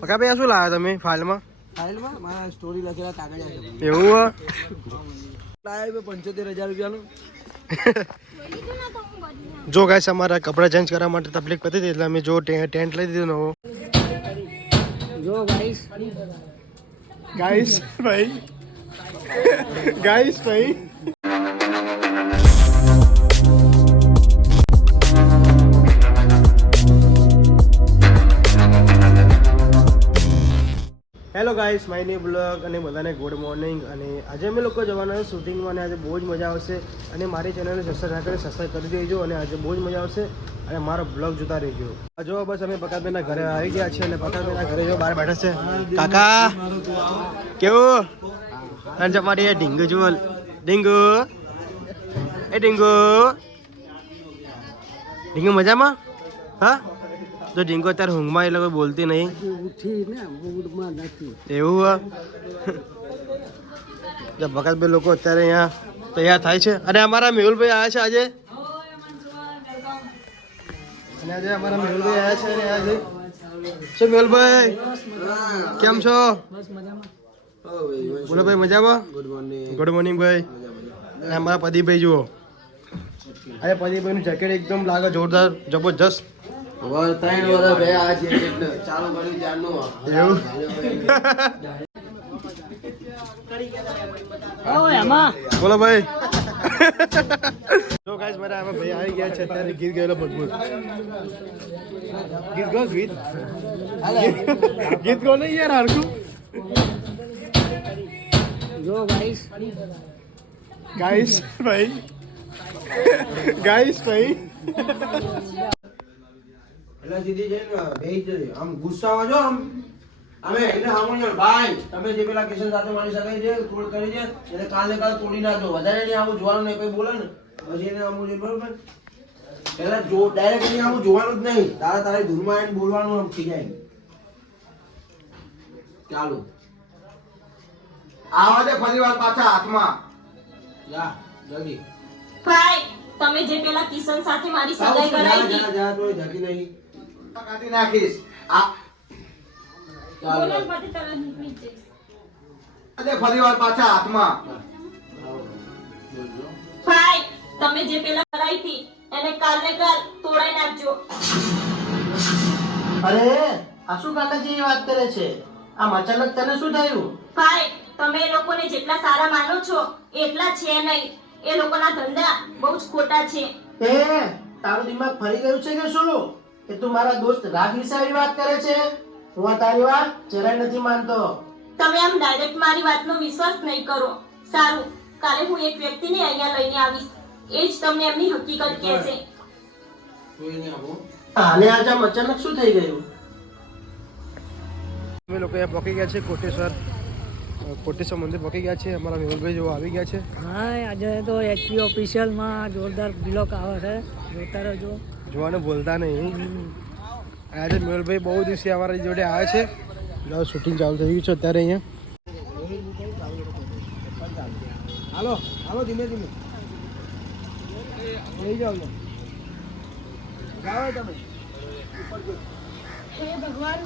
પકા ભાઈ શું લાવ્યા તમે ફાઇલમાં મારા સ્ટોરી લખેલા કાગળિયા છે. એવું લાવ્યો 75,000 રૂપિયાનું. જો ગાઈસ અમારા કપડાં ચેન્જ કરવા માટે તકલીફ પતી હતી એટલે અમે જો ટેન્ટ લઈ દીધો નવો. જો ગાઈસ ભાઈ ગાઈસ ભાઈ hello guys my new blog અને બધાને ગુડ મોર્નિંગ. અને આજે અમે લોકો જવાના છે શૂટિંગમાં અને આજે બહુ જ મજા આવશે. અને મારી ચેનલને સબસ્ક્રાઈબ કરી દેજો અને આજે બહુ જ મજા આવશે અને મારો બ્લોગ જોતા રહેજો. જો બસ અમે પકાબેનના ઘરે આવી ગયા છીએ અને પકાબેનના ઘરે જો બહાર બેઠા છે. કાકા કેવું અને તમારી ઢીંગુ જુઓ ઢીંગુ ઢીંગુ મજામાં. હા તો ઢીંગો અત્યારે ઊંઘમાં એ લોકો બોલતી નહીં એવું. ભગતભાઈ લોકો અત્યારે અહીંયા તૈયાર થાય છે અને અમારા મેહુલભાઈ આવ્યા છે આજે. અને આજે અમારા મેહુલભાઈ આવ્યા છે અને આજે શું મેહુલભાઈ કેમ છો? બોલો ભાઈ મજામાં. ગુડ મોર્નિંગ ભાઈ. અને અમારા પ્રદીપભાઈ જુઓ અરે પ્રદીપભાઈનું જેકેટ એકદમ લાગે જોરદાર જબરજસ્ત. ચાલુ કર્યું ત્યારનું બોલો ભાઈ. જો ગાઈસ મારા આમાં ભાઈ આવી ગયા છે અત્યારે ગીત ગયેલો મજબૂત ગીત ગો નહીં યાર હરકું. જો ગાઈસ ભાઈ એટલે સીધી જઈને ભેજ જશે આમ ગુસ્સામાં જો આમ અમે એટલે સાંભળ્યો ભાઈ તમે જે પેલા કિશન સાથે મારી શકાય છે તોડ કરી છે એટલે કાલ ને કાલ તોડી નાખો વધારે નહીં આવું જોવાનું નહીં કોઈ બોલે ને પછી એને આમ છે બરોબર પેલા જો ડાયરેક્ટ નહીં આવું જોવાનું જ નહીં તારે ધૂનમાં આવીને બોલવાનું આમ થઈ જાય. ચાલો આવા દે ફરીવાર પાછા હાથમાં જા જલ્દી ભાઈ તમે જે પેલા કિશન સાથે મારી સગાઈ કરાવી હતી જા તો જતી નહીં કાઢી નાખીશ. આ ચાલો બોલો પછી તરત નીકળી જઈશ. દે ફરીવાર પાછા હાથમાં. ભાઈ તમે જે પેલા કરાવી હતી એને કાલ ને કાલ તોડાઈ નાખજો. અરે આ શું કાકાજી વાત કરે છે? આ અચાનક તને શું થયું? ભાઈ તમે એ લોકોને જેટલા સારા માનો છો એટલા છે નહીં. એ લોકોના ધંધા બહુ જ ખોટા છે. એ તારું દિમાગ ફરી ગયું છે કે શું? કે તું મારા દોસ્ત રાગ વિશે આવી વાત કરે છે? હું આ તારી વાત જરાય નથી માનતો. તમે આમ ડાયરેક્ટ મારી વાતનો વિશ્વાસ નહીં કરો. સારું કાલે હું એક વ્યક્તિને અહીંયા લઈને આવીશ એ જ તમને એમની હકીકત કહેશે. જોઈને આવો આને આજ આમ અચાનક શું થઈ ગયું? અમે લોકો અહીંયા પહોંચી ગયા છે કોટેશ્વર મંદિર પહોંચી ગયા છે. અમારા મેહુલભાઈ જેવો આવી ગયા છે. હા આજે તો એચપી ઓફિશિયલમાં જોરદાર બ્લોક આવે છે જોતા રહેજો. જોવાનું બોલતા નહીં. આજે મેહુલભાઈ બહુ દિવસે અમારી જોડે આવે છે. શૂટિંગ ચાલુ થઈ ગયું છે અત્યારે અહીંયા. હાલો હાલો ધીમે ધીમે લઈ જાઓ જાઓ તમે હે ભગવાન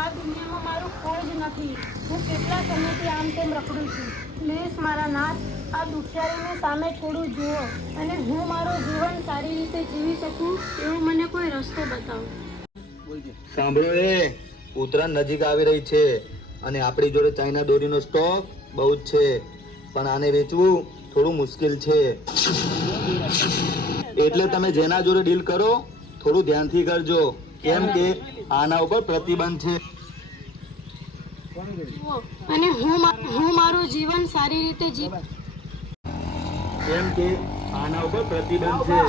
આ દુનિયામાં મારું કોઈ જ નથી. હું કેટલા સમયથી આમ તેમ રખડું છું. પ્લીઝ મારા નાથ આ દુખિયારીને સામે થોડું જુઓ અને હું મારું જીવન સારી રીતે જીવી શકું એવો મને કોઈ રસ્તો બતાવો. સાંભળ્યો એ ઉત્તરાયણ નજીક આવી રહી છે અને આપણી જોડે ચાઇના દોરીનો સ્ટોક બહુ જ છે પણ આને વેચવું થોડું મુશ્કેલ છે એટલે તમે જેના જોડે ડીલ કરો થોડું ધ્યાનથી કરજો કેમ કે આના ઉપર પ્રતિબંધ છે અને હું મારું જીવન સારી રીતે કેમ કે આના ઉપર પ્રતિબંધ છે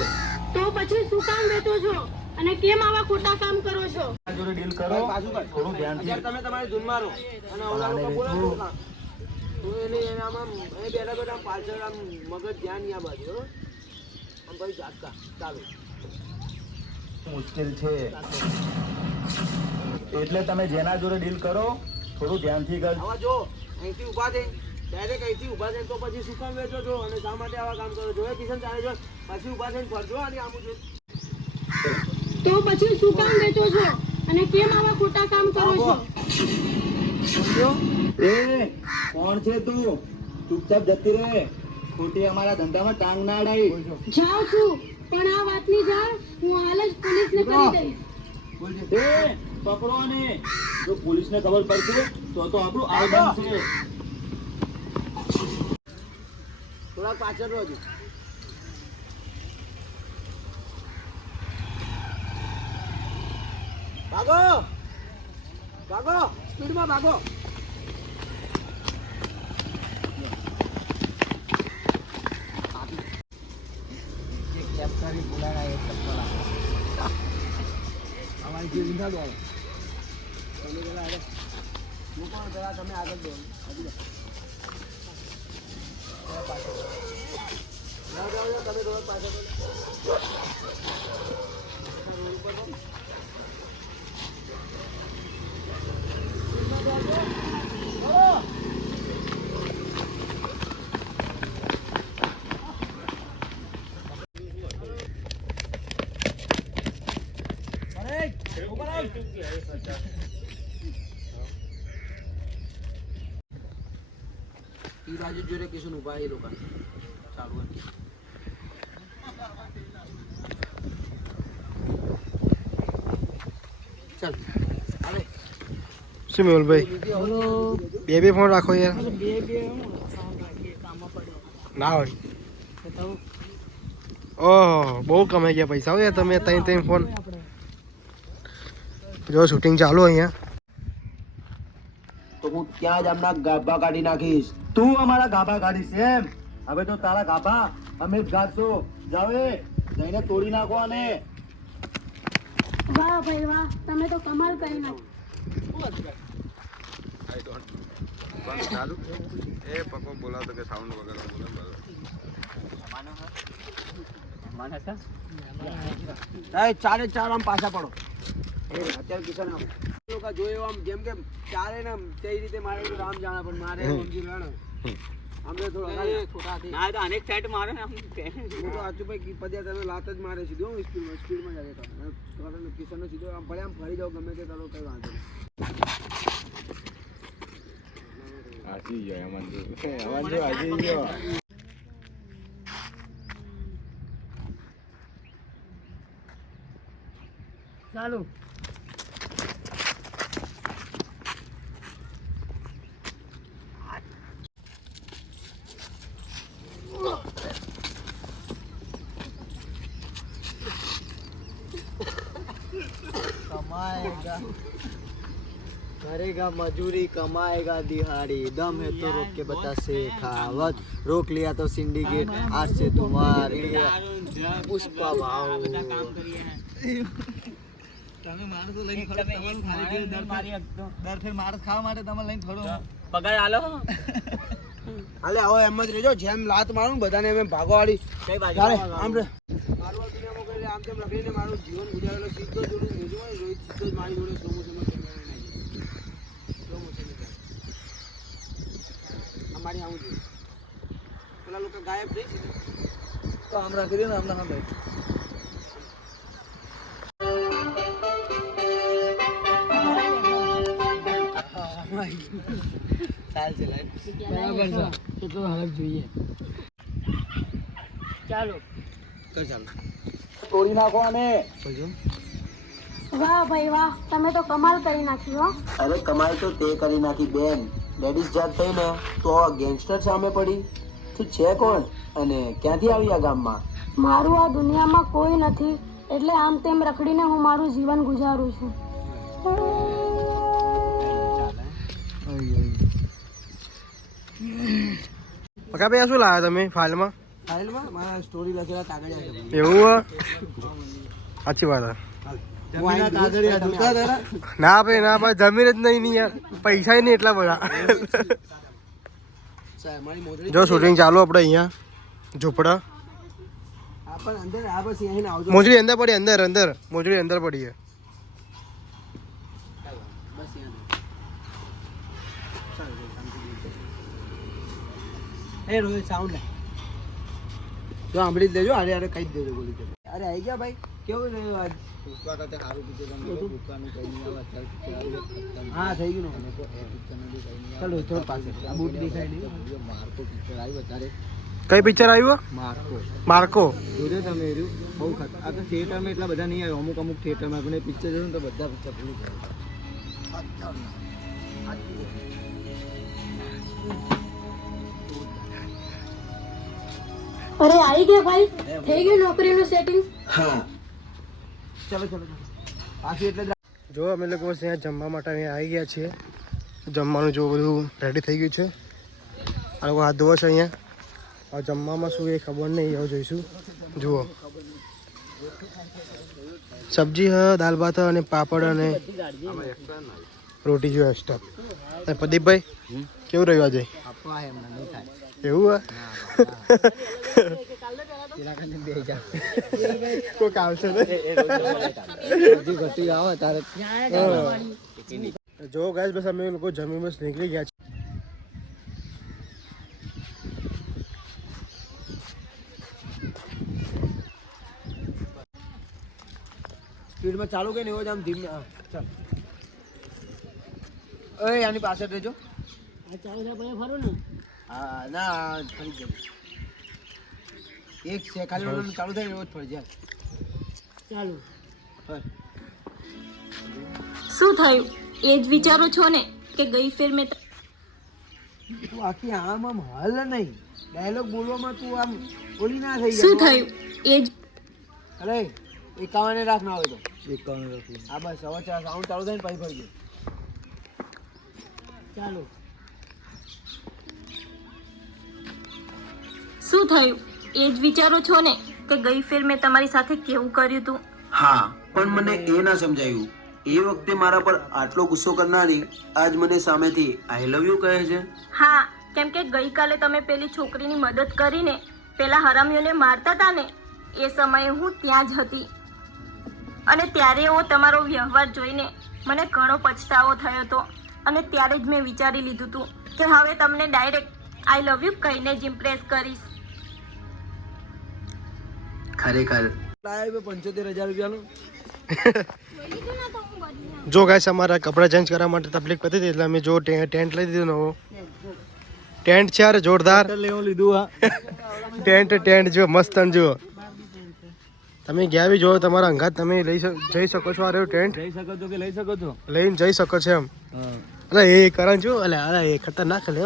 તો પછી શું કામ વેચો છો અને કેમ આવા ખોટા કામ કરો છો? જેના જોડે ડીલ કરો થોડું ધ્યાનથી તમે તમારી ધૂન મારો અને ઓલા લોકો બોલે ને કામ તો એને આમાં એ બેઠા બેઠા પાછળ આમ મગજ ધ્યાન ની આ બાજુ હો આમ ભાઈ જાતકા ચાલો મુશ્કેલ છે એટલે તમે જેના જોડે ડીલ કરો થોડું ધ્યાનથી કરજો. આવા જો અહીંથી ઊભા થઈ ડાયરેક્ટ અહીંથી ઊભા થઈને તો પછી શું કામ વેચો છો અને શા માટે આવા કામ કરો છો? એ કિશન ચાલે છો પછી ઊભા થઈને ફરજો અને આમ જો તો પછી શું કામ વેચો છો અને કેમ આવા ખોટા કામ કરો છો? એ કોણ છે તું? ચૂપચાપ જતી રહે. ખોટી અમારા ધંધામાં ટાંગ ના અડાઈ. જાઉં છું પણ આ વાતની જાણ હું હાલ જ પોલીસને કરી દઈશ. એ પકડો ને. જો પોલીસને ખબર પડશે તો આપણું આયોજન છે. થોડાક પાછળ રહો. ભાગો ભાગો, સ્પીડમાં ભાગો. તમે આગળ દો. તમે થોડા પાછળ ઈ બાજુ જોડે કિશન ઉભા એ લોકો ચાલુ હતી. ચાલ હાલે. શું મેહુલભાઈ બે ફોન રાખો યાર. ના હોય ઓહો બહુ કમાઈ ગયા પૈસા હો યાર તમે. ત્રણ ફોન. જો શૂટિંગ ચાલુ અહીંયા. તો હું ત્યાં જ આમના ગાભા કાઢી નાખીશ. તું અમારા ગાભા કાઢીશ એમ? હવે તો તારા ગાભા અમે જ ગાઢશું. જાવ એ જઈને તોડી નાખો. અને વાહ ભાઈ વાહ, તમે તો કમાલ કરી નાખી. ચારે ચાર આમ પાછા પડો. અત્યારે કિશન લોકો જોયું આમ જેમ કે ચારે ને તે રીતે મારે તો રામ જાણે પણ મારે સમજી લો ને આમે થોડો ના તો અનેક સાઈડ મારે ને આમ હું તો આચુભાઈ પદ્યા તમે લાત જ મારે સીધો સ્પીડમાં જ તમે કિશનનો સીધો આમ ભલે આમ ફરી જાઓ ગમે તે કરો કઈ વાંધો નહીં. ચાલુ. कमाएगा करेगा मजूरी कमाएगा दिहाड़ी दम है तो रोक के बता शेखावत रोक लिया तो सिंडिकेट आज से तुम्हारे पुष्पा भाव તમે માણસો લઈને ફરો દર ફેર માણસ ખાવા માટે તમે લઈને ફરો પગાર આલો હાલે આવો એમ જ રહેજો. જેમ લાત મારું ને બધાને એમ ભાગો વાળી કઈ બાજુ ચાલે આમ રે મારવા દુનિયામાં કઈ આમ તેમ રખડીને મારું જીવન ગુજારેલો સીધો જોડું જોજો રોહિત સીધો જ મારી જોડે સ્લો મોશનમાં કેમેરા નાખી સ્લો મોશન અમારી આવું જોઈએ. પેલા લોકો ગાયબ થઈ છે તો આમ રાખી દે ને આમના હા ભાઈ ચાલ છે બરાબર છે. કેટલો હરખ જોઈએ. ચાલો. કર ચાલો તોડી નાખો અને વાહ ભાઈ વાહ, તમે તો કમાલ કરી નાખી હો. અરે કમાઈ તો તે કરી નાખી બેન. લેડીઝ જાત થઈ ને તો ગેંગસ્ટર સામે પડી. તું છે કોણ અને ક્યાંથી આવી આ ગામમાં? મારું આ દુનિયામાં કોઈ નથી એટલે આમ તેમ રખડીને હું મારું જીવન ગુજારું છું. પકાભાઈ આ શું લાવ્યા તમે ફાઇલમાં? ફાઇલમાં મારા સ્ટોરી લખેલા કાગળિયા છે. એવું સાચી વાત ના ભાઈ ના ભાઈ જમીન જ નહીં યાર પૈસા નહીં એટલા બધા. જો શૂટિંગ ચાલુ આપણે અહીંયા ઝૂંપડા મોજડી અંદર પડી અંદર મોજડી અંદર પડી છે. એ રોહિત સાઉન્ડ લે જો સાંભળી જ લેજો. અરે અરે કહી જ દેજો બોલી અરે આવી ગયા ભાઈ, કેવું રહ્યું આજ? પુષ્પા કરતા સારું picture તમે લોકો પુષ્પાનું કઈ નહીં આવે અત્યારે picture આવ્યું ખતમ. હા થઈ ગયું ને. અને તો એ picture નું બી કઈ નહીં આવે. ચાલો થોડ પાસે આ બૂટ દેખાય નહીં. માર્કો picture આવ્યું અત્યારે. કઈ પિક્ચર આવ્યું? Marco Marco. જોયું તમે એ રહ્યું? બહુ ખતરનાક. આ તો થિયેટરમાં એટલા બધા નહીં આવ્યું, અમુક થિયેટરમાં આપણે પિક્ચર જોયું ને તો બધા પિક્ચર ભૂલી ગયા. અરે આવી ગયા ભાઈ, થઈ ગયું નોકરીનું સેટિંગ? હા ચલો ચલો પાછું એટલે જ જો અમે લોકો બસ અહીંયા જમવા માટે અહીંયા આવી ગયા છીએ. જમવાનું જો બધું રેડી થઈ ગયું છે. આ લોકો હાથ ધોવા છે અહીંયા. હવે જમવામાં શું એ ખબર નહીં, હવે જોઈશું. જુઓ સબ્જી હ, દાલ ભાત હ અને પાપડ અને રોટી જો એક્સ્ટ્રા. અને પ્રદીપભાઈ કેવું રહ્યું આજે? આપવા એમને નહીં થાય. એવું હે? તેના કારણે બે હજાર કોઈક આવશે ને? હજી ઘટી આવે તારે જો ગાઈસ બસ અમે લોકો જમી બસ નીકળી ગયા છીએ. સ્પીડમાં ચાલુ કે નહીં હોય આમ ધીમે. હા ચાલ. ઓય આની પાછળ રહેજો. ચાલુ છે પછી ફરું ને. હા ના ફરી જાય. એક છે ખાલી ઓલું ચાલુ થાય એવો જ ફરી જાય. ચાલુ. ફર. શું થયું એ જ વિચારો છો ને કે ગઈ ફેર મેં તું આખી આમ હાલ નહીં. ડાયલોગ બોલવામાં તું આમ બોલી ના થઈ શું જાય. થયું એ જ અરે 51 રાખ ના આવે તો. 51 રાખી. હા બસ હવે સાઉન્ડ ચાલુ થાય ને પછી ફરી જાય. ચાલુ. શું થયું એ જ વિચારો છો ને કે ગઈ ફેર મેં તમારી સાથે કેવું કર્યું હતું. હા પણ મને એ ના સમજાયું, એ વખતે મારા પર આટલો ગુસ્સો કરનારી આજ મને સામેથી આઈ લવ યુ કહે છે. હા કેમ કે ગઈકાલે તમે પેલી છોકરીની મદદ કરીને પેલા હરામીઓને મારતા હતા ને, એ સમયે હું ત્યાં જ હતી અને ત્યારે એવો તમારો વ્યવહાર જોઈને મને ઘણો પછતાવો થયો હતો અને ત્યારે જ મેં વિચારી લીધું હતું કે હવે તમને ડાયરેક્ટ આઈ લવ યુ કહીને જ ઇમ્પ્રેસ કરીશ. ખરેખર 75,000 રૂપિયાનું. જો ગાઈસ અમારા કપડાં ચેન્જ કરવા માટે તકલીફ પતી હતી એટલે અમે જો ટેન્ટ લઈ દીધું નવો. ટેન્ટ છે યાર જોરદાર લેવું લીધું હા. ટેન્ટ જો મસ્ત જુઓ. તમે ગયા બી જો તમારા અંગાત તમે જઈ શકો છો. આ રહ્યો ટેન્ટ, જઈ શકો છો કે લઈ શકો છો. લઈને જઈ શકો છો એમ. હા અરે એ કરણ જો અલે અરે એ ખતરનાક લે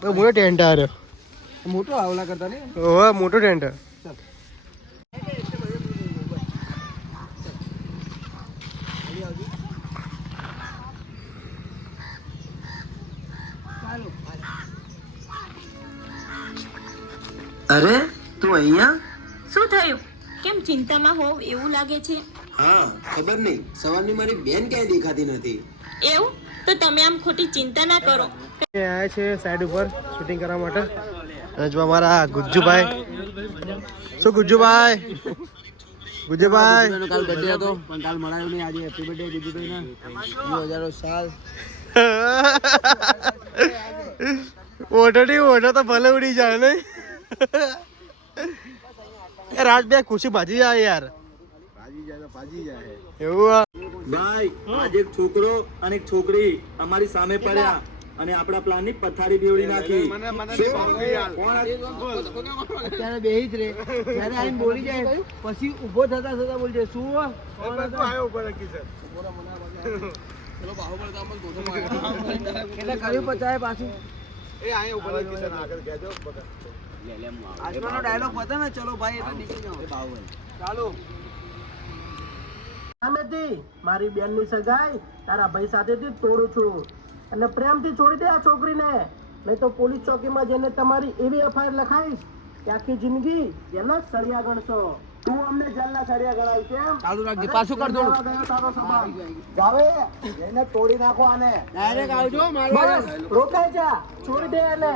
બહુ મોટો ટેન્ટ આ રહ્યો. મોટો આવલા કરતા ને. ઓહો મોટો ટેન્ટ. અરે તું અહીંયા? શું થયું? કેમ ચિંતામાં હોવ એવું લાગે છે? હા ખબર નહીં, સવારની મારી બેન ક્યાંય દેખાતી નથી. એવું તો તમે આમ ખોટી ચિંતા ના કરો. આવ્યા છે સાઈડ ઉપર શૂટિંગ કરવા માટે. અને જો અમારા ગુજ્જુભાઈ. શું ગુજ્જુભાઈ? ગુજ્જુભાઈ કાલ બર્થડે હતો પણ કાલ મળાયું નહીં. આજે હેપી બર્થડે ગુજ્જુભાઈ ના 2000 સાલ. ઓઢો તો ભલે ઉડી જાય નહીં. એ રાત બે ખુશી ભાજી જાય યાર. ભાજી જાય એવું ભાઈ. આજે એક છોકરો અને એક છોકરી અમારી સામે પડ્યા અને આપણા પ્લાન ની પથારી બેવડી નાખી. અત્યારે બેહી જ રે. જ્યારે આઈને બોલી જાય પછી ઊભો થતા થતા બોલજે શું એટલે કર્યું પચાય પાછું. આજનો ડાયલોગ પતે ને ચલો ભાઈ એટલે નીકળી જાઓ. ચાલો. સામેથી મારી બેનની સગાઈ તારા ભાઈ સાથેથી તોડું છું અને પ્રેમથી છોડી દે આ છોકરીને, નહીં તો પોલીસ ચોકીમાં જઈને તમારી એવી એફઆઈઆર લખાઈશ કે આખી જિંદગી જેલના સળિયા ગણશો. તું અમને જેલના સળિયા ગણાય કેમ? ચાલુ રાખજે. પાછું કર દો. જાવે એને તોડી નાખો આને. ડાયરેક્ટ આવજો મારો. રોકાય જા, છોડી દે એને.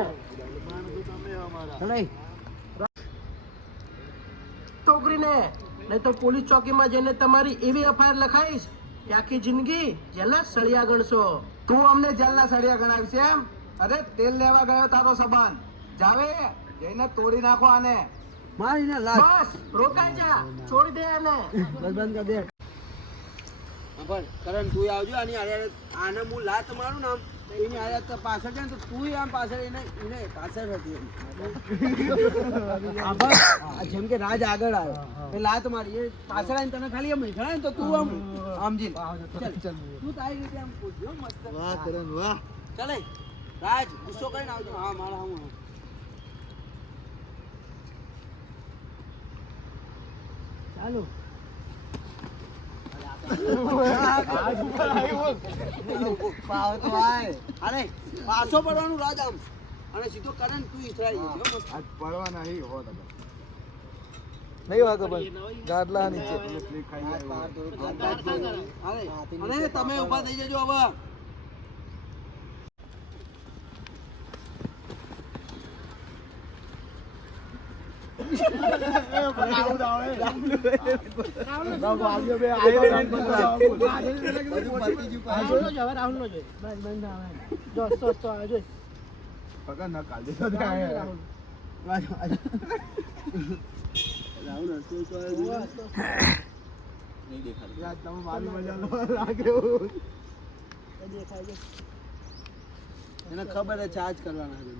છોકરીને નહીં તો પોલીસ ચોકીમાં જઈને તમારી એવી એફઆઈઆર લખાઈશ કે આખી જિંદગી જેલના સળિયા ગણશો. તું અમને જેલના સળિયા ગણાવીશ એમ? અરે તેલ લેવા ગયો તારો સંબંધ. જાવે જઈને તોડી નાખો આને. મારીને લાત બસ રોકાઈ જા, છોડી દે એને. બસ બંધ કર દે. પણ કરણ તું આવજો આની આને હું લાત મારું ને આમ એની આયા પાછળ જાય ને તો તું આમ પાછળ એને પાછળ હતી જેમ કે રાજ આગળ આવ્યો એ લાત મારી એ પાછળ આવીને તને ખાલી આમ હેઠળ તો તું આમ આમજી તું તારી રીતે આમ પૂછજો મસ્ત. વાહ કરણ વાહ. ચાલે રાજ ગુસ્સો કરીને આવજો. હા મારા હું ચાલો પાછો પડવાનું રાજ આમ અને સીધો કરણ તું ઈથરાઈ ગયો મસ્ત. પડવા નહીં હો તમે નહીં વાગે ભાઈ ગાડલા નીચે અને તમે ઊભા થઈ જજો હવે. એને ખબર છે ચાર્જ કરવાના છે.